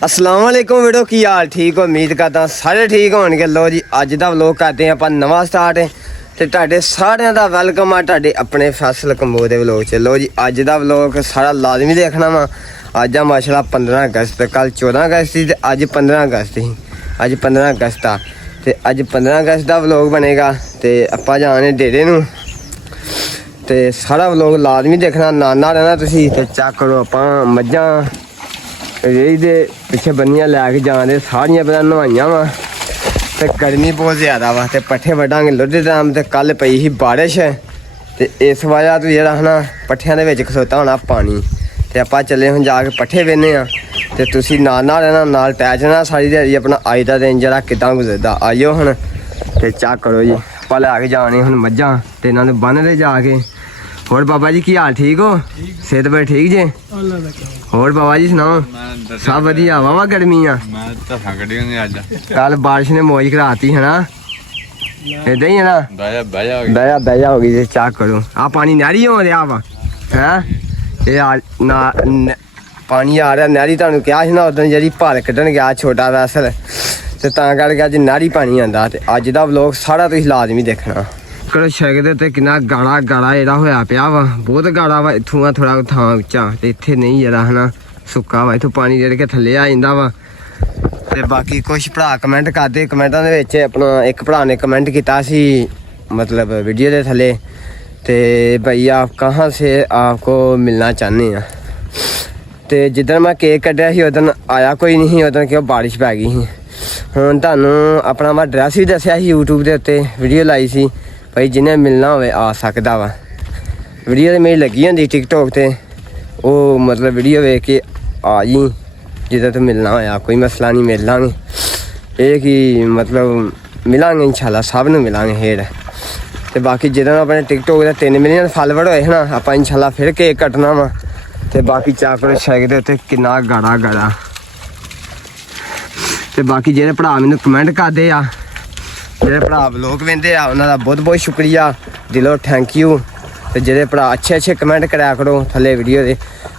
अस्सलाम वालेकुम वीडियो की हाल ठीक हो उम्मीद करदा सारे ठीक होणगे। लो जी अज दा व्लॉग करते हैं आपां नवा स्टार्ट ते तुहाडे सारिਆਂ दा वेलकम आ तुहाडे अपने फैसल कंबो दे व्लॉग च। लो जी अज दा व्लॉग सारा लाजमी देखना वा। अज आ माशाल्लाह 15 अगस्त, कल 14 अगस्त थी ते अज 15 अगस्त ही। अज 15 अगस्त आ ते अज 15 अगस्त दा व्लॉग बनेगा ते आपां जाने डेरे नूं ते सारा व्लॉग लाजमी देखना। नाना रहना तुसीं ते चेक करो आपां मज्झां रेही दे पिछे बनिया लैके जाने सारियां पता नवाइया वा ते गर्मी बहुत ज़्यादा वा ते पट्ठे वड्डांगे लुढ़े टाइम ते कल पई ही बारिश ते इस वजह तो जेह्ड़ा है ना पट्ठियां दे विच खसोता होना पानी ते आपां चले हुण जाके पट्ठे वेने आ ते तुसीं नाल रहना नाल टैच रहना सारी ध्याड़ी अपना अज दा दिन जेह्ड़ा किदां गुजरदा आइयो हुण ते चेक करो जी आपां लैके जाने हुण मज्झां ते इन्हां नूं बन्नदे जाके। और बाबा जी की हाल ठीक हो? सेहत बड़े ठीक जे? और बाबा जी सुनाओ? सब वधिया। वावा गर्मी आ कल बारिश ने मौज कराती है ना, इदा ही है ना। दया हो गई। चेक करो आ पानी नहरी हो रहा वा है पानी आ रहा नहरी। तुहानूं कहा सी ना उदण जी भल कड्ढन गया छोटा वैसल ते तां करके अज नहरी पानी आंदा ते अज दा व्लॉग सारा तुसीं लाजमी देखना। करो छकदे ते किन्ना गाड़ा जेह्ड़ा होया पिया वा बहुत गाड़ा वा। इत्थों थोड़ा थां उच्चा ते इत्थे नहीं जेह्ड़ा है ना सुक्का वा। इत्थों पानी जेह्ड़ा के थल्ले आ जांदा वा ते बाकी कुछ भरा कमेंट करदे कमेंटां दे विच अपना एक भरा ने कमेंट कीता सी मतलब वीडियो दे थल्ले ते भैया आप कहाँ से आपको मिलना चाहते हैं ते जिद्धर मैं केक कड्ढिया सी उदन आया कोई नहीं उदन क्यों बारिश पै गई ही। हुण तुहानूं अपना मैं एड्रैस भी दस्सिया सी यूट्यूब दे उत्ते वीडियो लाई सी भाई जिन्हें मिलना होवे आ सकदा वा। वीडियो ते मेरी लगी होंदी टिकटॉक ते ओह् मतलब वीडियो वेख के आ जी जिद्धर तो मिलना होया कोई मसला नहीं मिल लांगे। ये कि मतलब मिलांगे इंशाल्लाह सब नूं मिलांगे हेड ते बाकी जिद्धर अपने टिकटॉक दे 3 मिलियन फॉलोवर होए ना आपां इंशाल्लाह फिर केक कटना वा ते बाकी चाकर शेक दे उत्ते किन्ना गाड़ा ते बाकी जेह्ड़े भरा मैनूं कमेंट करदे आ जेह्ड़े भरा व्लॉग वेंदे आ उन्हां दा बहुत बहुत शुक्रिया दिलों थैंक यू। ते जेह्ड़े भरा अच्छे कमेंट कराया करो थल्ले वीडियो दे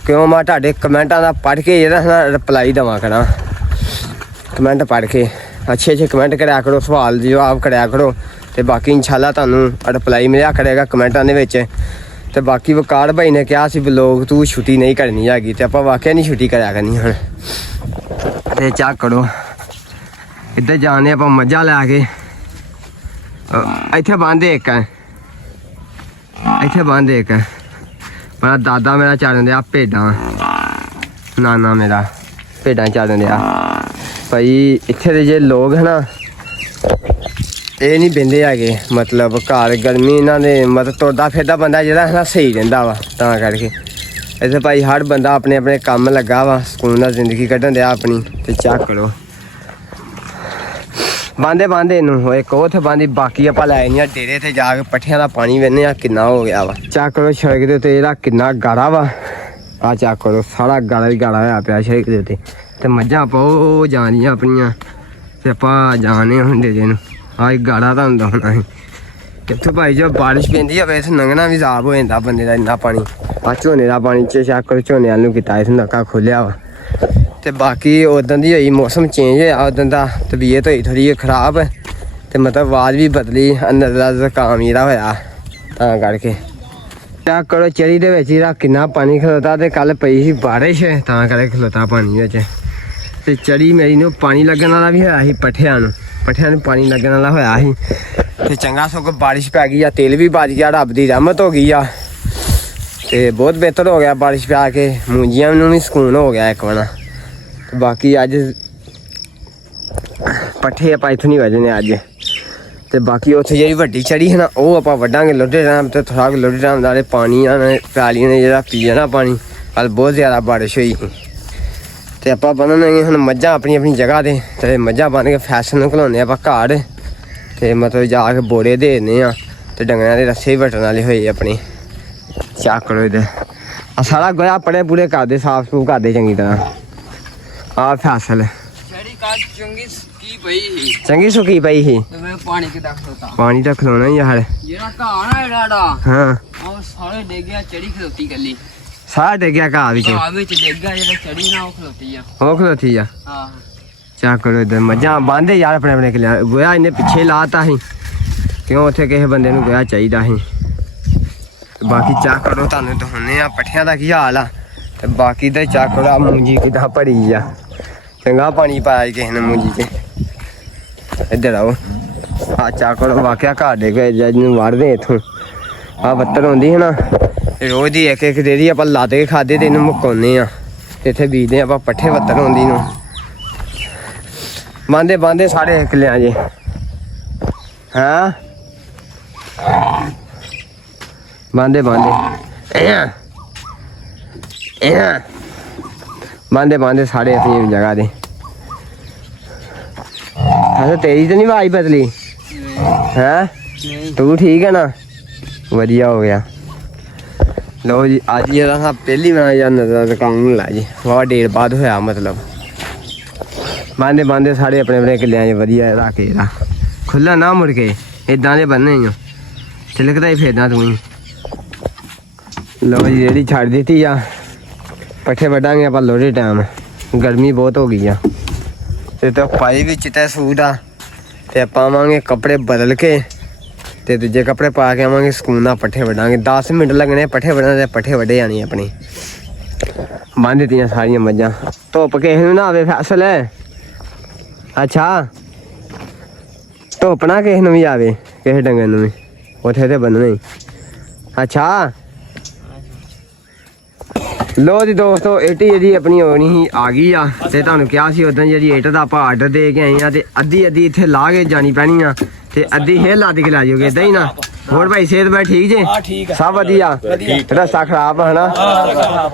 क्यों मैं तुहाडे कमेंटां दा पढ़ के जेह्ड़ा ना रिप्लाई देवां करां। कमेंट पढ़ के अच्छे कमेंट कराया करो सवाल जवाब कराया करो ते बाकी इंशाल्लाह तुहानूं रिप्लाई मिलिया करेगा कमेंटां दे विच। ते बाकी वकार भाई ने कहा सी व्लॉग तू छुट्टी नहीं करनी हैगी ते आपां वाकई नहीं छुट्टी कराया करनी हुण ते चेक करो इधर जाने आपां मज्झां लैके इत्थे बंद एक है इत्थे बंद एक है मेरा दादा मेरा चारन दिया भेडां नाना मेरा भेडां चारन दिया भाई। इत्थे दे जे लोग है ना ये नहीं बेंदे है मतलब घर गर्मी इन्हां दे मतलब तुरदा फिरदा बंदा जेह्ड़ा है ना सही रहिंदा वा तां करके इत्थे भाई हर बंदा अपने अपने कम्म लग्गा वा सकून नाल जिंदगी कड्ढन दिया अपनी ते चेक करो बांधे इनू एक उत्थे बांधी बाकी आपां लै आइयां डेरे ते जाके पट्ठियां दा पानी वेने आ किन्ना हो गया वा। चेक करो सड़क दे उत्ते जेह्ड़ा किन्ना गाड़ा वा आ चेक करो सारा गाड़ा ही गाड़ा होया पिया सड़क दे उत्ते ते मज्झां आपां ओह् जानियां अपनियां ते आपां जाने हुण डेरे नूं आ गाड़ा तां होंदा होना इत्थों भाई जो बारिश पैंदी होवे इत्थै लंघना बी साफ हो जांदा बंदे दा इन्ना पानी आ झोने दा पानी च चेक करो झोने आह्ल नूं कीता इत्थै नलका खोलेआ वा ते बाकी उदन दी होई मौसम चेंज होया उदन दा तबीयत होई थोड़ी खराब ते मतलब आवाज़ भी बदली अंदर दा जुकाम जेह्ड़ा होया तां करके। चेक करो चरी दे विच जेह्ड़ा किन्ना पानी खलोता ते कल पई ही बारिश तां करके खलोता पानी बिच ते चरी मेरी नूं पानी लग्गण वाला भी होया ही पट्ठियां नूं पानी लग्गण वाला होया ही ते चंगा सगों बारिश पै गई आ तेल भी बच गया रब दी रहमत हो गई आ ते बहुत बेहतर हो गया बारिश पै के मुंजियां नूं भी सुकून हो गया एक बना। बाकी अज पट्ठे आपां इत्थों नहीं वजने अज ते बाकी उत्थे जेह्ड़ी वड्डी चढ़ी है ना ओह् आपां वड्डांगे लुढ़े टाइम ते थोड़ा लुढ़े टाइम दा पानी पैलियां ने जेह्ड़ा पी जाना पानी कल बहुत ज़्यादा बारिश होई ही ते आपां बन्नने हुण मज्झां अपनी अपनी जगह ते मज्झां बन्न के फैशन घलाउने आपां घर ते मतलब जाके बोरे देने आ ते डंगरां दे रस्से बी वट्टन आह्ले होए अपने चेक करो इधर सारा गोहा अपने पूरे करदे साफ सूफ करदे चंगी तरह। आ फैसल चंगी सुकी पई ही पानी तो खलोना ही यार जेड़ा घाह ना एड़ा हाँ सारे डे गया चढ़ी खलोती गली ਸਾਹ ਡਿੱਗਿਆ ਘਾਹ ਵਿੱਚੋਂ ਘਾਹ ਵਿੱਚ ਡਿੱਗਾ ਜਿਹੜਾ ਚੜੀ ਨਾ ਉਹ ਖਲੋਤੀ ਆ ਉਹ ਖਲੋਤੀ ਆ ਹਾਂ ਚੱਕ ਕਰੋ ਇਧਰ ਮੱਝਾਂ ਬਾਂਦੇ ਯਾਰ ਆਪਣੇ ਆਪਣੇ ਕਿਲਿਆਂ ਗੋਇਆ ਇਹਨੇ ਪਿੱਛੇ ਲਾਤਾ ਸੀ ਕਿਉਂ ਉੱਥੇ ਕਿਸੇ ਬੰਦੇ ਨੂੰ ਗੋਇਆ ਚਾਹੀਦਾ ਸੀ ਬਾਕੀ ਚੱਕ ਕਰੋ ਤੁਹਾਨੂੰ ਦਿਖਾਉਂਦੇ ਆ ਪੱਠਿਆਂ ਦਾ ਕੀ ਹਾਲ ਆ ਤੇ ਬਾਕੀ ਦਾ ਚੱਕ ਕਰੋ ਮੂੰਜੀ ਕਿਦਾਂ ਭਰੀ ਆ ਚੰਗਾ ਪਾਣੀ ਪਾਇਆ ਕਿਸੇ ਨੇ ਮੂੰਜੀ 'ਚ ਇੱਧਰ ਆਓ ਆ ਚੱਕ ਕਰੋ ਵਾਕਿਆ ਘਰ ਦੇ ਕੇ ਜੱਜ ਨੂੰ ਵੜਦੇ ਇੱਥੋਂ ਆ ਬੱਤਰ ਹੁੰਦੀ ਹੈ ਨਾ ਰੋਜ਼ ਦੀ ਇੱਕ ਦੇ ਦੀ ਆਪਾਂ ਲੱਦ ਕੇ ਖਾਦੇ ਤੇ ਇਹਨੂੰ ਮੁਕਾਉਂਦੇ ਆ ਇੱਥੇ ਬੀਜਦੇ ਆਪਾਂ ਪੱਠੇ ਬੱਤਰ ਹੁੰਦੀ ਨੂੰ ਬਾਂਦੇ ਸਾਰੇ ਕਿੱਲਿਆਂ ਜੇ ਹਾਂ ਬਾਂਦੇ ਸਾਰੇ ਆਪਣੀ ਜਗ੍ਹਾ ਦੇ ਅੱਛਾ ਤੇਰੀ ਤਾਂ ਨਹੀਂ ਆਵਾਜ਼ ਬਦਲੀ ਹੈ ਤੂੰ ਠੀਕ ਹੈ ਨਾ ਵਧੀਆ ਹੋ ਗਿਆ ਲੋ ਜੀ ਅੱਜ ਜਿਹੜਾ ਪਹਿਲੀ ਵਾਰ ਜਾਂਦਾ ਦੁਕਾਨ ਨੂੰ ਲਾ ਜੀ ਵਾਹ ਢੇਰ ਬਾਅਦ ਹੋਇਆ ਮਤਲਬ ਬਾਂਦੇ ਸਾਰੇ ਆਪਣੇ ਆਪਣੇ ਕਿੱਲਿਆਂ 'ਚ ਵਧੀਆ ਰੱਖ ਕੇ ਖੁੱਲਾ ਨਾ ਮੁੜ ਕੇ ਇਦਾਂ ਦੇ ਬੰਨੇ ਹੀ ਛਿਲਕਦਾ ਹੀ ਫੇਰਦਾ ਤੂੰ ਹੀ ਲੋ ਜੀ ਜਿਹੜੀ ਛੱਡ ਦਿੱਤੀ ਆ ਪੱਠੇ ਵੱਢਾਂਗੇ ਆਪਾਂ ਲੋੜੇ ਟਾਈਮ ਗਰਮੀ ਬਹੁਤ ਹੋ ਗਈ ਆ ਤੇ ਤਾਂ ਪਾਈ ਵੀ ਚਿੱਟਾ ਸੂਟ ਆ ਤੇ ਪਾਵਾਂਗੇ ਕੱਪੜੇ ਬਦਲ ਕੇ ਤੇ ਦੂਜੇ ਕੱਪੜੇ ਪਾ ਕੇ ਆਵਾਂਗੇ ਸਕੂਨ ਨਾਲ ਪੱਠੇ ਵੱਢਾਂਗੇ 10 ਮਿੰਟ ਲੱਗਣੇ ਪੱਠੇ ਵੱਢਣ ਦੇ ਪੱਠੇ ਵੱਢੇ ਜਾਣੀ ਆਪਣੀ ਬੰਨ ਦਿੱਤੀਆਂ ਸਾਰੀਆਂ ਮੱਝਾਂ ਧੁੱਪ ਕਿਸੇ ਨੂੰ ਨਾ ਆਵੇ ਫਸਲ ਅੱਛਾ ਧੁੱਪ ਨਾ ਕਿਸੇ ਨੂੰ ਵੀ ਆਵੇ ਕਿਸੇ ਡੰਗਰ ਨੂੰ ਵੀ ਉੱਥੇ ਤੇ ਬੰਨਣੇ ਅੱਛਾ ਲੋ ਜੀ ਦੋਸਤੋ ਇੱਟ ਜਿਹੜੀ ਆਪਣੀ ਹੋਣੀ ਸੀ ਆ ਗਈ ਆ ਤੇ ਤੁਹਾਨੂੰ ਕਿਹਾ ਸੀ ਉਦੋਂ ਜਿਹੜੀ ਇੱਟ ਦਾ ਆਪਾਂ ਆਰਡਰ ਦੇ ਕੇ ਆਏ ਆ ਤੇ ਅੱਧੀ ਇੱਥੇ ਲਾ ਕੇ ਜਾਣੀ ਪੈਣੀ ਆ ਤੇ ਅੱਧੀ ਇਹ ਲੱਦ ਕੇ ਲਾ ਜਾਓਗੇ ਇਦਾਂ ਹੀ ਨਾ ਹੋਰ ਭਾਈ ਸਿਹਤ ਬੈ ਠੀਕ ਜੇ ਸਭ ਵਧੀਆ ਰਸਤਾ ਖਰਾਬ ਹਨਾ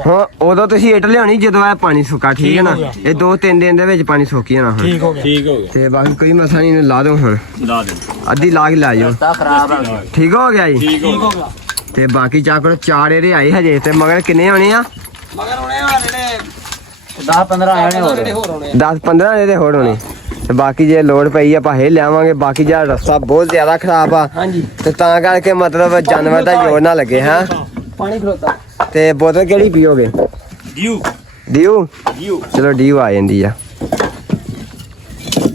ਹਾਂ ਉਦੋਂ ਤੁਸੀਂ ਇੱਟ ਲਿਆਉਣੀ ਜਦੋਂ ਇਹ ਪਾਣੀ ਸੁੱਕਾ ਠੀਕ ਹੈ ਨਾ ਇਹ 2-3 ਦਿਨ ਦੇ ਵਿੱਚ ਪਾਣੀ ਸੁੱਕ ਜਾਣਾ ਹੁਣ ਠੀਕ ਹੋ ਗਿਆ ਤੇ ਬਾਕੀ ਕੋਈ ਮਸਲਾ ਨਹੀਂ ਲਾ ਦੋ ਹੁਣ ਅੱਧੀ ਲਾ ਕੇ ਲਾ ਜਾਓ ਠੀਕ ਹੋ ਗਿਆ ਜੀ ਠੀਕ ਹੋ ਗਿਆ ਤੇ ਬਾਕੀ ਚਾਕਰ 4 ਇਹਦੇ ਆਏ ਹਜੇ ਤੇ ਮਗਰ ਕਿੰਨੇ ਆਉਣੇ ਆ ਮਗਰ ਆਉਣੇ ਆ ਜਿਹੜੇ 10-15 ਆਣੇ ਹੋਰ 10-15 ਇਹਦੇ ਹੋਰ ਹੋਣੇ ਤੇ ਬਾਕੀ ਜੇ ਲੋੜ ਪਈ ਆਪਾਂ ਇਹ ਲਿਆਵਾਂਗੇ ਬਾਕੀ ਜਿਹੜਾ ਰਸਤਾ ਬਹੁਤ ਜ਼ਿਆਦਾ ਖਰਾਬ ਆ ਹਾਂਜੀ ਤੇ ਤਾਂ ਕਰਕੇ ਮਤਲਬ ਜਾਨਵਰ ਦਾ ਜੋਰ ਨਾ ਲੱਗੇ ਹਾਂ ਪਾਣੀ ਖਲੋਤਾ ਤੇ ਬੋਤਲ ਕਿਹੜੀ ਪੀਓਗੇ ਡਿਊ ਚਲੋ ਡਿਊ ਆ ਜਾਂਦੀ ਆ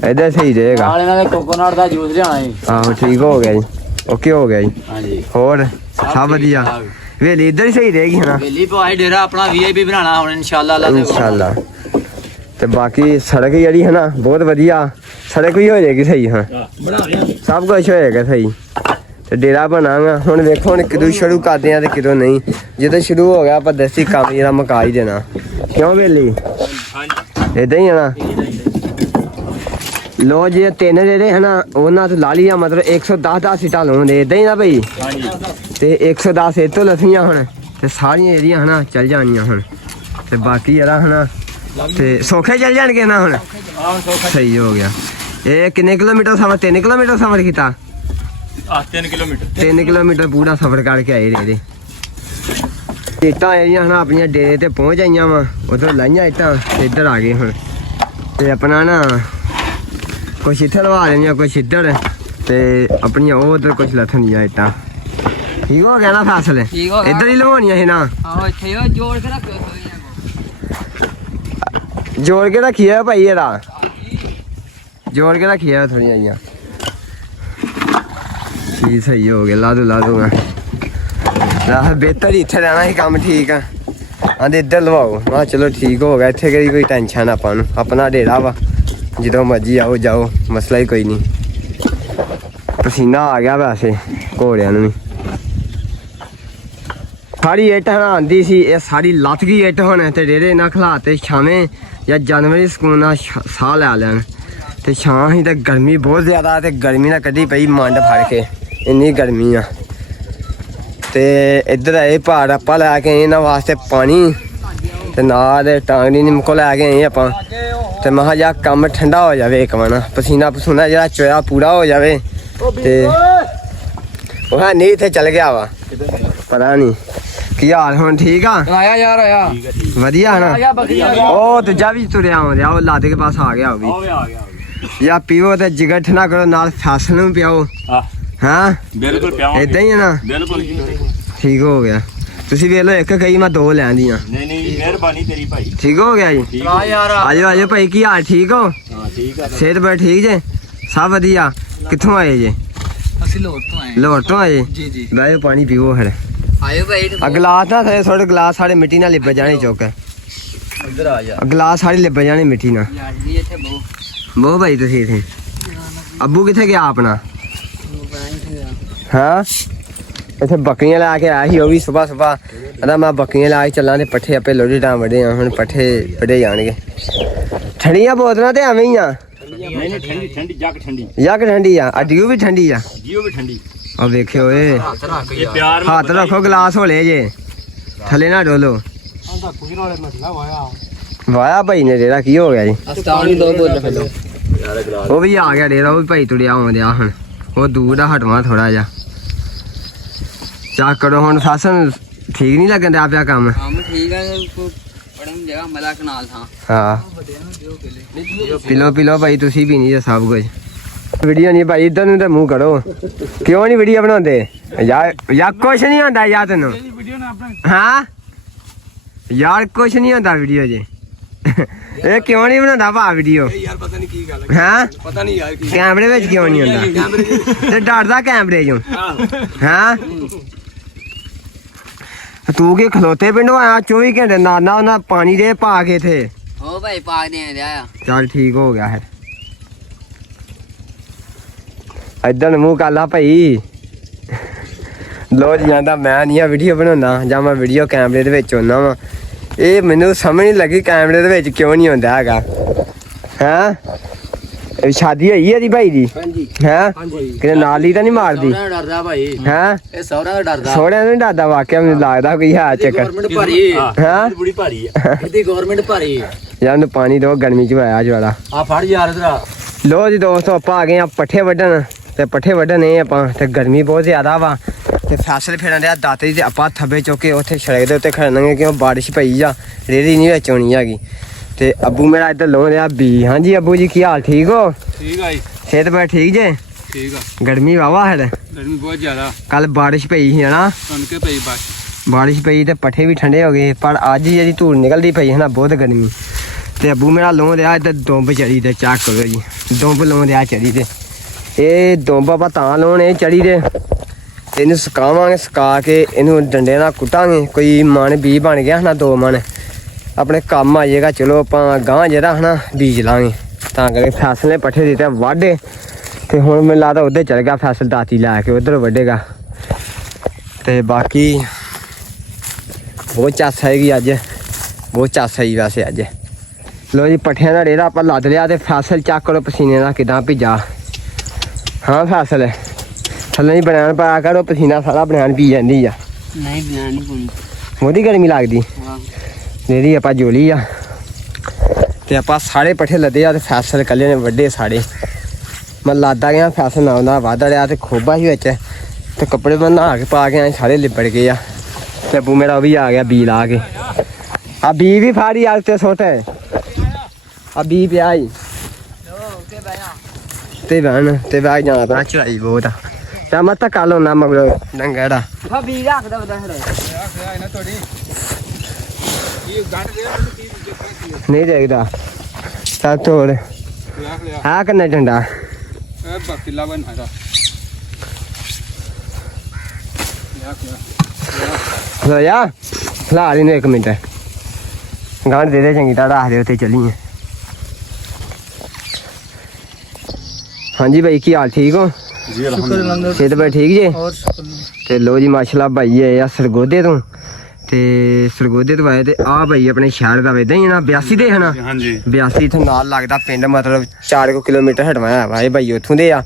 ਇਹਦਾ ਸਹੀ ਰਹੇਗਾ ਨਾਲ ਇਹਨਾਂ ਦੇ ਕੋਕੋਨਟ ਦਾ ਜੂਸ ਲਿਆਣਾ ਜੀ ਆਹੋ ਠੀਕ ਹੋ ਗਿਆ ਜੀ ਓਕੇ ਹੋ ਗਿਆ ਜੀ ਹਾਂਜੀ ਹੋਰ ਸਭ ਵਧੀਆ ਵੇਲੀ ਇੱਧਰ ਹੀ ਸਹੀ ਰਹੇਗੀ ਹਨਾ ਵੇਲੀ ਪਵਾਈ ਡੇਰਾ ਆਪਣਾ ਵੀਆਈਪੀ ਬਣਾਉਣਾ ਹੁਣ ਇਨਸ਼ਾਅੱਲਾ ਇਨਸ਼ਾਅੱਲਾ ਤੇ ਬਾਕੀ ਸੜਕ ਜਿਹੜੀ ਹੈ ਨਾ ਬਹੁਤ ਵਧੀਆ ਸੜਕ ਵੀ ਹੋ ਜਾਏਗੀ ਸਹੀ ਹਾਂ ਸਭ ਕੁਝ ਹੋਏਗਾ ਸਹੀ ਤੇ ਡੇਰਾ ਬਣਾਗਾ ਹੁਣ ਵੇਖੋ ਹੁਣ ਕਿਦੋਂ ਸ਼ੁਰੂ ਕਰਦੇ ਆ ਤੇ ਕਿਦੋਂ ਨਹੀਂ ਜਦੋਂ ਸ਼ੁਰੂ ਹੋ ਗਿਆ ਆਪਾਂ ਦੇਸੀ ਕੰਮ ਜਿਹੜਾ ਮੁਕਾ ਹੀ ਦੇਣਾ ਕਿਉਂ ਵੇਲੀ ਏਦਾਂ ਹੀ ਹੈ ਨਾ ਲੋ ਜੇ 3 ਜਿਹੜੇ ਹੈ ਨਾ ਉਹਨਾਂ ਤੋਂ ਲਾ ਲਿਆ ਮਤਲਬ 110 ਸੀਟਾਂ ਲਾਉਂਦੇ ਏਦਾਂ ਹੀ ਨਾ ਭਾਈ ਤੇ 110 ਇਹ ਤੋਂ ਲੱਥੀਆਂ ਹੁਣ ਤੇ ਸਾਰੀਆਂ ਇਹਦੀਆਂ ਹਨਾ ਚੱਲ ਜਾਣੀਆਂ ਹੁਣ ਤੇ ਬਾਕੀ ਯਾਰਾ ਹਨਾ ਤੇ ਸੌਖੇ ਚੱਲ ਜਾਣਗੇ ਨਾ ਹੁਣ ਸਹੀ ਹੋ ਗਿਆ ਇਹ ਕਿੰਨੇ ਕਿਲੋਮੀਟਰ ਸਫ਼ਰ 3 ਕਿਲੋਮੀਟਰ ਸਫ਼ਰ ਕੀਤਾ 3 ਕਿਲੋਮੀਟਰ ਪੂਰਾ ਸਫ਼ਰ ਕਰਕੇ ਆਏ ਇਹਦੇ ਇੱਟਾਂ ਇਹਦੀਆਂ ਹਨਾ ਆਪਣੀਆਂ ਡੇਰੇ ਤੇ ਪਹੁੰਚ ਆਈਆਂ ਵਾ ਉਧਰ ਲਾਈਆਂ ਇੱਟਾਂ ਤੇ ਇੱਧਰ ਆ ਗਏ ਹੁਣ ਤੇ ਆਪਣਾ ਨਾ ਕੁਛ ਇੱਥੇ ਲਵਾ ਲੈਣੀਆਂ ਕੁਛ ਇੱਧਰ ਤੇ ਆਪਣੀਆਂ ਉਹ ਉਧਰ ਕੁਛ ਲੱਥਣੀਆਂ ਇੱਟਾਂ ਠੀਕ ਹੋ ਗਿਆ ਨਾ ਫਸਲ ਇੱਧਰ ਹੀ ਲਵਾਉਣੀਆਂ ਸੀ ਨਾ ਆਹੋ ਇੱਥੇ ਉਹ ਜੋੜ ਕੇ ਰੱਖਿਓ ਜੋੜ ਕੇ ਰੱਖੀਆ ਭਾਈ ਇਹਦਾ ਜੋੜ ਕੇ ਰੱਖੀਆ ਥੋੜੀਆਂ ਆਈਆਂ ਠੀਕ ਸਹੀ ਹੋ ਗਿਆ ਲਾ ਦੂੰਗਾ ਬਿਹਤਰ ਇੱਥੇ ਰਹਿਣਾ ਸੀ ਕੰਮ ਠੀਕ ਆ ਆਂਦੇ ਇੱਧਰ ਲਵਾਓ ਮੈਂ ਚਲੋ ਠੀਕ ਹੋ ਗਿਆ ਇੱਥੇ ਕਿਹੜੀ ਕੋਈ ਟੈਨਸ਼ਨ ਆਪਾਂ ਨੂੰ ਆਪਣਾ ਡੇਰਾ ਵਾ ਜਦੋਂ ਮਰਜੀ ਆਓ ਜਾਓ ਮਸਲਾ ਹੀ ਕੋਈ ਨਹੀਂ ਪਸੀਨਾ ਆ ਗਿਆ ਵੈਸੇ ਘੋੜਿਆਂ ਨੂੰ ਵੀ ਸਾਰੀ ਇੱਟ ਹਨਾ ਆਂਦੀ ਸੀ ਇਹ ਸਾਰੀ ਲੱਥ ਗਈ ਇੱਟ ਹੁਣ ਤੇ ਡੇਰੇ ਨਾ ਖਲਾ ਤੇ ਛਾਵੇਂ ਜਾਂ ਜਾਨਵਰੀ ਸਕੂਨ ਨਾਲ ਸਾਹ ਲੈ ਲੈਣ ਤੇ ਛਾਂ ਹੀ ਤੇ ਗਰਮੀ ਬਹੁਤ ਜ਼ਿਆਦਾ ਤੇ ਗਰਮੀ ਨਾਲ ਕੱਢੀ ਪਈ ਮੰਡ ਫੜ ਕੇ ਇੰਨੀ ਗਰਮੀ ਆ ਤੇ ਇੱਧਰ ਆਏ ਪਹਾੜ ਆਪਾਂ ਲੈ ਕੇ ਆਏ ਇਹਨਾਂ ਵਾਸਤੇ ਪਾਣੀ ਤੇ ਨਾਲ ਟਾਂਗਰੀ ਨਿੰਮਕੋ ਲੈ ਕੇ ਆਏ ਆਪਾਂ ਤੇ ਮੈਂ ਕਿਹਾ ਜਾ ਕੰਮ ਠੰਡਾ ਹੋ ਜਾਵੇ ਇੱਕ ਵਾਰ ਪਸੀਨਾ ਪਸੂਨਾ ਜਿਹੜਾ ਚੋਇਆ ਪੂਰਾ ਹੋ ਜਾਵੇ ਤੇ ਉਹ ਹੈ ਨਹੀਂ ਇੱਥੇ ਚੱਲ ਗਿਆ ਵਾ ਪਤਾ ਨਹੀਂ ਕੀ ਹਾਲ ਹੁਣ ਠੀਕ ਆ ਆਇਆ ਯਾਰ ਆਇਆ ਵਧੀਆ ਨਾ ਉਹ ਦੂਜਾ ਵੀ ਤੁਰਿਆ ਆਉਂਦਾ ਉਹ ਲਾਦੇ ਕੇ ਪਾਸ ਆ ਗਿਆ ਉਹ ਵੀ ਯਾ ਪੀਓ ਤੇ ਜਿਗਰ ਠੰਡਾ ਕਰੋ ਨਾਲ ਫਸਲ ਨੂੰ ਪਿਆਓ ਹਾਂ ਬਿਲਕੁਲ ਪਿਆਓ ਏਦਾਂ ਹੀ ਹੈ ਨਾ ਬਿਲਕੁਲ ਠੀਕ ਹੋ ਗਿਆ ਤੁਸੀਂ ਵੇਖ ਲਓ ਇੱਕ ਕਹੀ ਮੈਂ ਦੋ ਲੈਂਦੀਆਂ। ਨਹੀਂ ਮਿਹਰਬਾਨੀ ਤੇਰੀ ਭਾਈ। ਠੀਕ ਹੋ ਗਿਆ ਜੀ। ਆ ਯਾਰ ਆਜੋ ਆਜੋ ਭਾਈ, ਕੀ ਹਾਲ? ਠੀਕ ਹੋ? ਹਾਂ ਠੀਕ ਆ। ਸਿਹਤ ਬੜੀ ਠੀਕ ਜੇ? ਸਭ ਵਧੀਆ। ਕਿੱਥੋਂ ਆਏ ਜੇ? ਅਸੀਂ ਲੋਟ ਤੋਂ ਆਏ ਲਾਹੌਰ ਤੋਂ ਆਏ? ਜੀ ਜੀ। ਬਹਿਓ ਪਾਣੀ ਪੀਓ ਫਿਰ। ਆਇਓ ਭਾਈ ਆ ਗਲਾਸ ਨਾ ਥੋੜੇ ਗਲਾਸ ਸਾਡੇ ਮਿੱਟੀ ਨਾਲ ਲਿਪ ਜਾਣੇ ਚੁੱਕ। ਇੱਧਰ ਆ ਜਾ। ਗਲਾਸ ਸਾਰੇ ਲਿਪ ਜਾਣੇ ਮਿੱਟੀ ਨਾਲ। ਯਾਰ ਜੀ ਇੱਥੇ ਬਹੁ ਭਾਈ ਤੁਸੀਂ ਇੱਥੇ। ਅੱਬੂ ਕਿੱਥੇ ਗਿਆ ਆਪਣਾ? ਹਾਂ ਇੱਥੇ ਬੱਕਰੀਆਂ ਲਾ ਕੇ ਆਇਆ ਸੀ ਉਹ ਵੀ ਸਵੇਰ ਕਹਿੰਦਾ ਮੈਂ ਬੱਕਰੀਆਂ ਲਾ ਕੇ ਚੱਲਾਂ ਤੇ ਪੱਠੇ ਆਪੇ ਲੋੜੀ ਟਾਂ ਵੱਡੇ ਆ। ਹੁਣ ਪੱਠੇ ਵੱਡੇ ਜਾਣਗੇ। ਠੰਡੀਆਂ ਬੋਤਲਾਂ ਤੇ ਐਵੇਂ ਹੀ ਆ। ਨਹੀਂ ਠੰਡੀ ਜੱਗ ਠੰਡੀ। ਯਾਕ ਠੰਡੀ ਆ। ਅੱਡੀਓ ਵੀ ਠੰਡੀ ਆ। ਜੀਓ ਵੀ ਠੰਡੀ। ਆ ਵੇਖਿਓ ਏ। ਇਹ ਪਿਆਰ ਹੱਥ ਰੱਖੋ ਗਲਾਸ ਹੋਲੇ ਜੇ ਥੱਲੇ ਨਾ ਡੋਲੋ। ਵਾਇਆ ਭਾਈ ਨੇ ਡੇਰਾ ਕੀ ਹੋ ਗਿਆ ਜੀ? ਅਸਤਾਨੀ ਦੋ ਬੋਲ ਫੇਲੋ ਯਾਰ ਗਲਾਸ। ਉਹ ਵੀ ਆ ਗਿਆ ਡੇਰਾ। ਉਹ ਵੀ ਭਾਈ ਤੁਰਿਆ ਆਉਂਦਿਆ ਹੁਣ। ਉਹ ਦੂਰ ਦਾ ਹਟਵਾ ਥੋੜਾ ਜਿਹਾ। ਚੱਕ ਕਰੋ ਹੁਣ। ਫਸਲ ਠੀਕ ਨਹੀਂ ਲੱਗਣ ਦਿਆ ਪਿਆ ਕੰਮ। ਕੰਮ ਠੀਕ ਆ ਪੜਨ ਜਗ੍ਹਾ ਮਲਾ ਕਨਾਲ ਥਾਂ ਹਾਂ ਵੱਡਿਆਂ ਨੂੰ ਦਿਓ ਪਹਿਲੇ। ਪੀ ਲਓ ਭਾਈ, ਤੁਸੀਂ ਵੀ ਨਹੀਂ ਸਭ ਕੁਝ। ਵੀਡੀਓ ਨਹੀਂ ਭਾਈ, ਇੱਧਰ ਨੂੰ ਤਾਂ ਮੂੰਹ ਕਰੋ। ਕਿਉਂ ਨਹੀਂ ਵੀਡੀਓ ਬਣਾਉਂਦੇ ਯਾਰ ਕੁਛ ਨਹੀਂ ਹੁੰਦਾ ਯਾਰ ਤੈਨੂੰ। ਹਾਂ ਯਾਰ ਕੁਛ ਨਹੀਂ ਹੁੰਦਾ ਵੀਡੀਓ 'ਚ। ਇਹ ਕਿਉਂ ਨਹੀਂ ਬਣਾਉਂਦਾ ਭਾ ਵੀਡੀਓ? ਯਾਰ ਪਤਾ ਨਹੀਂ ਕੀ ਗੱਲ ਹਾਂ ਪਤਾ ਨਹੀਂ ਯਾਰ ਕੀ ਕੈਮਰੇ ਵਿੱਚ ਕਿਉਂ ਨਹੀਂ ਹੁੰਦਾ? ਤੇ ਡਰਦਾ ਕੈਮਰੇ 'ਚੋਂ? ਹਾਂ ਤੂੰ ਕੀ ਖਲੋਤੇ ਪਿੰਡੋਂ ਆਇਆ 24 ਘੰਟੇ ਨਾਨਾ ਉਹਨਾਂ ਪਾਣੀ ਦੇ ਪਾ ਕੇ ਇੱਥੇ? ਹੋ ਭਾਈ ਪਾਕ ਦੇ ਦਿਆ ਆ। ਚੱਲ ਠੀਕ ਹੋ ਗਿਆ ਫਿਰ। ਏਦਾਂ ਨੂੰ ਮੂੰਹ ਕਰ ਲਾ ਭਾਈ। ਲੋ ਜੀ ਜਾਂਦਾ ਮੈਂ ਨਹੀਂ ਆ ਵੀਡੀਓ ਬਣਾਉਂਦਾ ਜਾਂ ਮੈਂ ਵੀਡੀਓ ਕੈਮਰੇ ਦੇ ਵਿੱਚ ਆਉਣਾ ਵਾ। ਇਹ ਮੈਨੂੰ ਸਮਝ ਨਹੀਂ ਲੱਗੀ ਕੈਮਰੇ ਦੇ ਵਿੱਚ ਕਿਉਂ ਨਹੀਂ ਹੁੰਦਾ ਹੈਗਾ। ਹਾਂ ਸ਼ਾਦੀ ਹੋਈ ਇਹਦੀ ਭਾਈ ਦੀ? ਹਾਂਜੀ ਹੈਂ ਹਾਂਜੀ। ਕਿਤੇ ਨਾਲ ਹੀ ਤਾਂ ਨਹੀਂ ਮਾਰਦੀ? ਸੌਰਾ ਡਰਦਾ ਭਾਈ। ਹੈਂ ਇਹ ਸੌਰਾ ਦਾ ਡਰਦਾ। ਸੋਹਣਿਆਂ ਨੂੰ ਨੀ ਡਰਦਾ ਵਾਕਿਆ? ਮੈਨੂੰ ਲੱਗਦਾ ਕੋਈ ਹੈ ਚੱਕਰ। ਗਵਰਨਮੈਂਟ ਭਾਰੀ ਹੈ। ਹਾਂ ਬੜੀ ਭਾਰੀ ਆ। ਇਹਦੀ ਗਵਰਨਮੈਂਟ ਭਾਰੀ ਹੈ। ਯਾਰ ਨੂੰ ਪਾਣੀ ਦੋ ਗਰਮੀ ਚ ਹੋਇਆ ਜਵਾਲਾ। ਆ ਫੜ ਯਾਰ ਇਧਰ। ਲੋ ਜੀ ਦੋਸਤੋ ਆਪਾਂ ਆ ਗਏ ਆ ਪੱਠੇ ਵੱਢਣ। ਤੇ ਪੱਠੇ ਵੱਢਣ ਇਹ ਆਪਾਂ ਤੇ ਗਰਮੀ ਬਹੁਤ ਜ਼ਿਆਦਾ ਵਾ ਤੇ ਫਸਲ ਫੇਰਨ ਦਿਆ ਦਾਤੇ ਤੇ ਆਪਾਂ ਥੱਬੇ ਚੁੱਕ ਕੇ ਉੱਥੇ ਸੜਕ ਦੇ ਉੱਤੇ ਖੜਨਾਂਗੇ ਕਿਉਂ ਬਾਰਿਸ਼ ਪਈ ਆ। ਰੇੜੀ ਨਹੀਂ ਵਿੱਚ ਆਉਣੀ ਹੈਗੀ। ਤੇ ਅੱਬੂ ਮੇਰਾ ਇੱਧਰ ਲਾਉਣ ਰਿਹਾ ਬੀ। ਹਾਂਜੀ ਅੱਬੂ ਜੀ ਕੀ ਹਾਲ? ਠੀਕ ਹੋ? ਠੀਕ ਆ ਜੀ। ਸਿਹਤ ਬੜੀ ਠੀਕ ਜੇ? ਠੀਕ ਆ। ਗਰਮੀ ਵਾਵਾ ਹੈ। ਗਰਮੀ ਬਹੁਤ ਜ਼ਿਆਦਾ। ਕੱਲ ਬਾਰਿਸ਼ ਪਈ ਸੀ ਹਨਾ? ਸੁਣ ਕੇ ਪਈ ਬਸ। ਬਾਰਿਸ਼ ਪਈ ਤੇ ਪੱਠੇ ਵੀ ਠੰਡੇ ਹੋ ਗਏ। ਪਰ ਅੱਜ ਹੀ ਜਿਹੜੀ ਧੂੜ ਨਿਕਲਦੀ ਪਈ ਹੈ ਨਾ ਬਹੁਤ ਗਰਮੀ। ਤੇ ਅੱਬੂ ਮੇਰਾ ਲਾਉਣ ਰਿਹਾ ਇੱਧਰ ਦੁੰਬ ਚੜੀ ਤੇ ਚੱਕ ਕਰੋ ਜੀ। ਦੁੰਬ ਲਾਉਣ ਰਿਹਾ ਚੜੀ ਤੇ। ਇਹ ਦੁੰਬ ਆਪਾਂ ਤਾਂ ਲਾਉਣੇ ਚੜੀ ਦੇ। ਇਹਨੂੰ ਸੁਕਾਵਾਂਗੇ। ਸੁਕਾ ਕੇ ਇਹਨੂੰ ਡੰਡੇ ਨਾਲ ਕੁੱਟਾਂਗੇ। ਕੋਈ ਮਣ ਬੀਜ ਬਣ ਗਿਆ ਹਨਾ 2 ਮਣ ਆਪਣੇ ਕੰਮ ਆ ਜਾਏਗਾ। ਚਲੋ ਆਪਾਂ ਗਾਂ ਜਿਹੜਾ ਹਨਾ ਬੀਜ ਲਾਂਗੇ। ਤਾਂ ਕਰਕੇ ਫਸਲ ਨੇ ਪੱਠੇ ਦਿੱਤੇ ਵਾਢੇ ਤੇ ਹੁਣ ਮੈਨੂੰ ਲੱਗਦਾ ਉੱਧਰ ਚਲ ਗਿਆ ਫਸਲ ਦਾਤੀ ਲੈ ਕੇ ਉੱਧਰ ਵੱਢੇਗਾ। ਤੇ ਬਾਕੀ ਬਹੁਤ ਚਾਸ ਹੈਗੀ ਅੱਜ। ਬਹੁਤ ਚਾਸ ਹੈਗੀ ਵੈਸੇ ਅੱਜ। ਲੋ ਜੀ ਪੱਠਿਆਂ ਦਾ ਰੇੜਾ ਆਪਾਂ ਲੱਦ ਲਿਆ ਤੇ ਫਸਲ ਚੱਕ ਕਰੋ ਪਸੀਨੇ ਨਾਲ ਕਿਦਾਂ ਭਿੱਜਾ। ਹਾਂ ਫਸਲ ਥੱਲੇ ਨਹੀਂ ਬਣਾਉਣ ਪਾਇਆ ਕਰੋ ਪਸੀਨਾ ਸਾਰਾ ਬਣਾਉਣ ਪੀ ਜਾਂਦੀ ਆ। ਨਹੀਂ ਬਿਆਨ ਨਹੀਂ ਕੋਈ। ਬਹੁਤੀ ਗਰਮੀ ਲੱਗਦੀ। ਹਾਂ ਜਿਹੜੀ ਆਪਾਂ ਜੋਲੀ ਆ ਤੇ ਆਪਾਂ ਸਾਰੇ ਪੱਠੇ ਲੱਦੇ ਆ ਤੇ ਫਸਲ ਕੱਲੇ ਨੇ ਵੱਡੇ ਸਾਡੇ। ਮੈਂ ਲਾਦਾ ਗਿਆ ਫਸਲ ਨਾ ਉਹਦਾ ਵਾਧਾ ਲਿਆ ਤੇ ਖੋਬਾ ਸੀ ਵਿੱਚ ਤੇ ਕੱਪੜੇ ਮੈਂ ਨਹਾ ਕੇ ਪਾ ਕੇ ਆਏ ਸਾਰੇ ਲਿਬੜ ਗਏ ਆ। ਤੇ ਅੱਬੂ ਮੇਰਾ ਉਹ ਵੀ ਆ ਗਿਆ ਬੀ ਲਾ ਕੇ। ਆ ਬੀ ਵੀ ਫਾੜੀ ਆ ਤੇ ਸੁੱਟ ਆ ਬੀ ਪਿਆ ਹੀ ਤੇ ਬਣ ਤੇ ਬਾਗ ਜਾਣਾ ਪੈਣਾ ਚੜਾਈ ਬਹੁਤ ਆ। ਤਾਂ ਮੈਂ ਧੱਕਾ ਲਾਉਣਾ ਮਗਰ ਡੰਗੜਾ ਫਾ ਵੀ ਰੱਖਦਾ ਬਦਾ ਫਿਰ ਇਹਨਾਂ ਤੁਹਾਡੀ ਇਹ ਗੱਡ ਦੇ ਨਹੀਂ ਦੇਖਦਾ। ਤਾਂ ਤੋੜ ਲਿਆ ਲਿਆ। ਆ ਕਿੰਨਾ ਡੰਡਾ ਇਹ ਬਕੀਲਾ ਬਣਾਦਾ। ਲਿਆ ਲੋ ਜਾ ਲਾ ਲਈ ਨੂੰ 1 ਮਿੰਟ ਗਾਂਢ ਦੇ ਦੇ ਚੰਗੀ ਤਰ੍ਹਾਂ ਰੱਖ ਦੇ ਉੱਤੇ ਚੱਲੀਏ। ਹਾਂਜੀ ਭਾਈ ਕੀ ਹਾਲ? ਠੀਕ ਹੋ? ਜੀ ਅਲਹਮਦੁਲਿਲਾ। ਸਿਹਤ ਬੜੀ ਠੀਕ ਜੇ? ਹੋਰ ਤੇ ਲੋ ਜੀ ਮਾਸ਼ਾਅੱਲਾ ਭਾਈ ਆਏ ਆ ਸਰਗੋਦੇ ਤੋਂ। ਤੇ ਸਰਗੋਦੇ ਤੋਂ ਆਏ ਤੇ ਆ ਭਾਈ ਆਪਣੇ ਸ਼ਹਿਰ ਦਾ ਵੇਦਾਂ ਹੀ ਨਾ 82 ਦੇ ਹਨਾ? ਹਾਂਜੀ 82 ਤੋਂ ਨਾਲ ਲੱਗਦਾ ਪਿੰਡ ਮਤਲਬ 4 ਕਿਲੋਮੀਟਰ ਹਟਵਾਇਆ ਵਾ। ਇਹ ਭਾਈ ਉੱਥੋਂ ਦੇ ਆ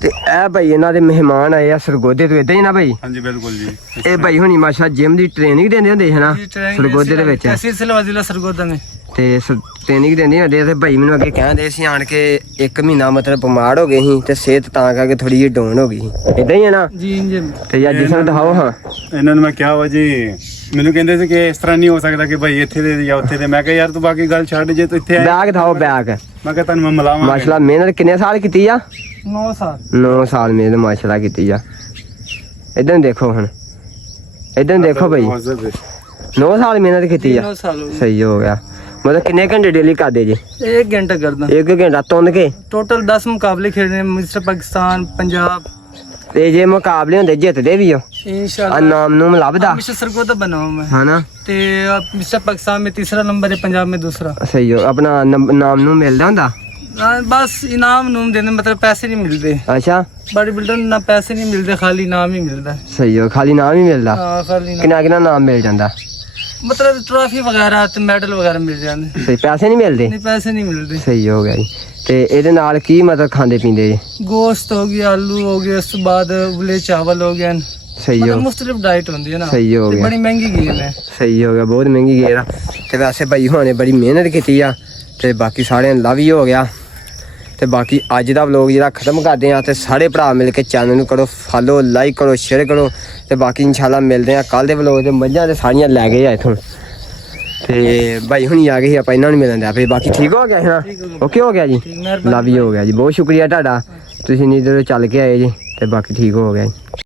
ਤੇ ਇਹ ਭਾਈ ਇਹਨਾਂ ਦੇ ਮਹਿਮਾਨ ਆਏ ਆ ਸਰਗੋਦੇ ਤੋਂ ਏਦਾਂ ਹੀ ਨਾ ਭਾਈ? ਹਾਂਜੀ ਬਿਲਕੁਲ ਜੀ। ਇਹ ਭਾਈ ਹੁਣੀ ਮਾਸ਼ਾ ਜਿਮ ਦੀ ਟ੍ਰੇਨਿੰਗ ਦਿੰਦੇ ਹੁੰਦੇ ਹਨਾ ਸਰਗੋਦੇ ਦੇ ਵਿੱਚ? ਸਿਲਸਿਲਾ ਜ਼ਿਲ੍ਹਾ ਸਰਗੋਦਾ ਨੇ। ਤੇ ਟ੍ਰੇਨਿੰਗ ਦਿੰਦੇ ਹੁੰਦੇ ਆ ਤੇ ਭਾਈ ਮੈਨੂੰ ਅੱਗੇ ਕਹਿੰਦੇ ਸੀ ਆਣ ਕੇ 1 ਮਹੀਨਾ ਮਤਲਬ ਬਿਮਾਰ ਹੋ ਗਏ ਸੀ ਤੇ ਸਿਹਤ ਤਾਂ ਕਰਕੇ ਥੋੜੀ ਜਿਹੀ ਡਾਊਨ ਹੋ ਗਈ ਸੀ। ਏਦਾਂ ਹੀ ਹੈ ਨਾ? ਜੀ ਜੀ। ਤੇ ਯਾਰ ਜਿਸਨੂੰ ਦਿਖਾਓ ਹਾਂ। ਇਹਨਾਂ ਨੂੰ ਮੈਂ ਕਿਹਾ ਵਾ ਜੀ ਮੈਨੂੰ ਕਹਿੰਦੇ ਸੀ ਕਿ ਇਸ ਤਰ੍ਹਾਂ ਨਹੀਂ ਹੋ ਸਕਦਾ ਕਿ ਭਾਈ ਇੱਥੇ ਦੇ ਜਾਂ ਉੱਥੇ ਦੇ। ਮੈਂ ਕਿਹਾ ਯਾਰ ਤੂੰ ਬਾਕੀ ਗੱਲ ਛੱਡ ਜੇ ਤੂੰ ਇੱਥੇ ਆਇਆ। ਬੈਗ ਦਿਖਾਓ ਬੈਗ। ਮੈਂ ਕਿਹਾ ਤੁਹਾਨੂੰ ਮੈਂ ਮਿਲਾਵਾਂਗਾ। ਮਾਸ਼ਾਅੱਲਾ ਮਿਹਨਤ ਕਿੰਨੇ ਸਾਲ ਕੀਤੀ ਆ? 9 ਸਾਲ। 9 ਸਾਲ ਮਿਹਨਤ ਮਾਸ਼ਾਅੱਲਾ ਕੀਤੀ ਆ। ਇਦਾਂ ਦੇਖੋ ਹੁਣ ਇਦਾਂ ਦੇਖੋ ਭਾਈ 9 ਸਾਲ ਮਿਹਨਤ ਕੀਤੀ ਆ 9 साल हो गए। ਸਹੀ ਹੋ ਗਿਆ ਮਤਲਬ ਕਿੰਨੇ ਘੰਟੇ ਡੇਲੀ ਕਰਦੇ ਜੀ 1 घंटा करदा 1 ਘੰਟਾ ਤੁੰਨ ਕੇ टोटल 10 मुकाबले खेलने मिस्टर पाकिस्तान पंजाब ਤੇ ਜੇ ਮੁਕਾਬਲੇ ਹੁੰਦੇ ਜਿੱਤਦੇ ਵੀ ਹੋ ਆ इंशाल्लाह ਨਾਮ ਨੂੰ ਲੱਭਦਾ मिस्टर सरगोदा बना हूं मैं ਹਨਾ ते मिस्टर पाकिस्तान में तीसरा नंबर है पंजाब में दूसरा ਸਹੀ ਹੋ ਆਪਣਾ ਨਾਮ ਨੂੰ ਮਿਲਦਾ ਹੁੰਦਾ बस इनाम नूम देने मतलब पैसे नहीं मिलते ਅੱਛਾ बॉडी बिल्डर ना पैसे नहीं मिलते खाली इनाम ही मिलता है ਸਹੀ ਹੋ ਖਾਲੀ ਨਾਮ ਹੀ ਮਿਲਦਾ हाँ खाली इनाम। ਕਿੰਨਾ ਕਿੰਨਾ ਨਾਮ ਮਿਲ ਜਾਂਦਾ मतलब ट्रॉफी वगैरह ते मेडल वगैरह मिल जाते ਸਹੀ ਪੈਸੇ ਨਹੀਂ ਮਿਲਦੇ नहीं पैसे नहीं मिलते ਸਹੀ ਹੋ ਗਿਆ ਜੀ ਤੇ ਇਹਦੇ ਨਾਲ ਕੀ ਮਤਲਬ ਖਾਂਦੇ ਪੀਂਦੇ ਜੀ गोश्त हो गया आलू हो गया उस तो बाद उबले चावल हो गए ਸਹੀ ਹੋ मतलब मुख्तलिफ डाइट होती है ना सही हो ते गया। बड़ी महंगी गेम है ਸਹੀ ਹੋ ਗਿਆ ਬਹੁਤ ਮਹਿੰਗੀ ਗੇਰ ਆ ਤੇ ਵੈਸੇ ਭਾਈ ਹੋਣੇ ਬੜੀ ਮਿਹਨਤ ਕੀਤੀ ਆ ਤੇ ਬਾਕੀ ਸਾਰਿਆਂ ਨੂੰ ਲਵ ਹੀ ਹੋ ਗਿਆ ਤੇ ਬਾਕੀ ਅੱਜ ਦਾ ਵਲੋਗ ਜਿਹੜਾ ਖਤਮ ਕਰਦੇ ਆ ਤੇ ਸਾਰੇ ਭਰਾ ਮਿਲ ਕੇ ਚੈਨਲ ਨੂੰ ਕਰੋ ਫਾਲੋ ਲਾਈਕ ਕਰੋ ਸ਼ੇਅਰ ਕਰੋ ਤੇ ਬਾਕੀ ਇਨਸ਼ਾਅੱਲਾ ਮਿਲਦੇ ਆ ਕੱਲ ਦੇ ਵਲੋਗ ਤੇ ਮੱਝਾਂ ਤੇ ਸਾਰੀਆਂ ਲੈ ਗਏ ਆ ਇਥੋਂ ਤੇ ਭਾਈ ਹੁਣੀ ਆ ਗਏ ਸੀ ਆਪਾਂ ਇਹਨਾਂ ਨੂੰ ਮਿਲਣ ਦਾ ਫਿਰ ਬਾਕੀ ਠੀਕ ਹੋ ਗਿਆ ਹੈ ਓਕੇ ਹੋ ਗਿਆ ਜੀ ਲਵ ਹੀ ਹੋ ਗਿਆ ਜੀ ਬਹੁਤ ਸ਼ੁਕਰੀਆ ਤੁਹਾਡਾ ਤੁਸੀਂ ਨੀ ਜਦੋਂ ਚੱਲ ਕੇ ਆਏ ਜੀ ਤੇ ਬਾਕੀ ਠੀਕ ਹੋ ਗਿਆ ਜੀ